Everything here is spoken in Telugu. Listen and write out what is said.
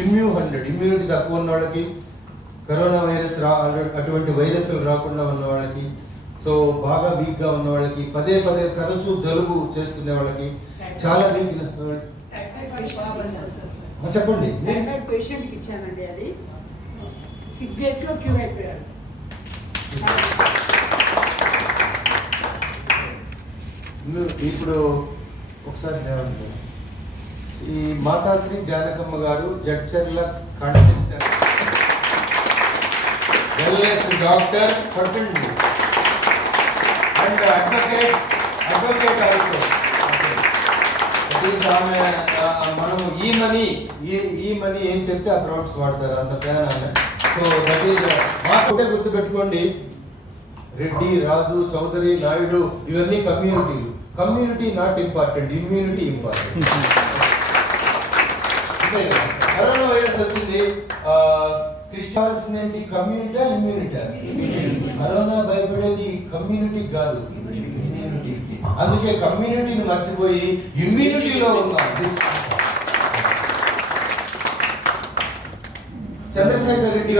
ఇమ్యూనిటీ తక్కువ ఉన్న వాళ్ళకి, కరోనా వైరస్ అటువంటి వైరస్లు రాకుండా ఉన్న వాళ్ళకి, సో బాగా వీక్గా ఉన్న వాళ్ళకి, పదే తరచూ జలుబు చేస్తున్న వాళ్ళకి, చాలా వీక్. చెప్పండి. పేషెంట్కి ఇచ్చానండి, అది 6 daysలో క్యూర్ అయిపోయారు. ఇప్పుడు ఒకసారి ఈ మాతాశ్రీ జానకమ్మ గారు జడ్చర్ల కాన్స్టిట్యూషన్ వెల్నెస్ డాక్టర్ పట్టండి అండ్ అడ్వకేట్ ఆల్సో. ఆమె మనము ఈ మనీ ఏం చెప్తే ఆ ప్రొడక్ట్స్ వాడతారు, అంత ఫ్యాన్ ఆమె. సో దట్ ఈస్ మాకు గుర్తుపెట్టుకోండి, రెడ్డి, రాజు, చౌదరి, నాయుడు ఇవన్నీ కమ్యూనిటీలు. Community not important, immunity important. Corona virus వచ్చింది, క్రిస్టియాల్సిందేంటి, కమ్యూనిటీ ఇమ్యూనిటీ? కరోనా భయపడేది కమ్యూనిటీ కాదు, ఇమ్యూనిటీకి. అందుకే కమ్యూనిటీని మర్చిపోయి ఇమ్యూనిటీలో ఉన్నాం. చంద్రశేఖర్ రెడ్డి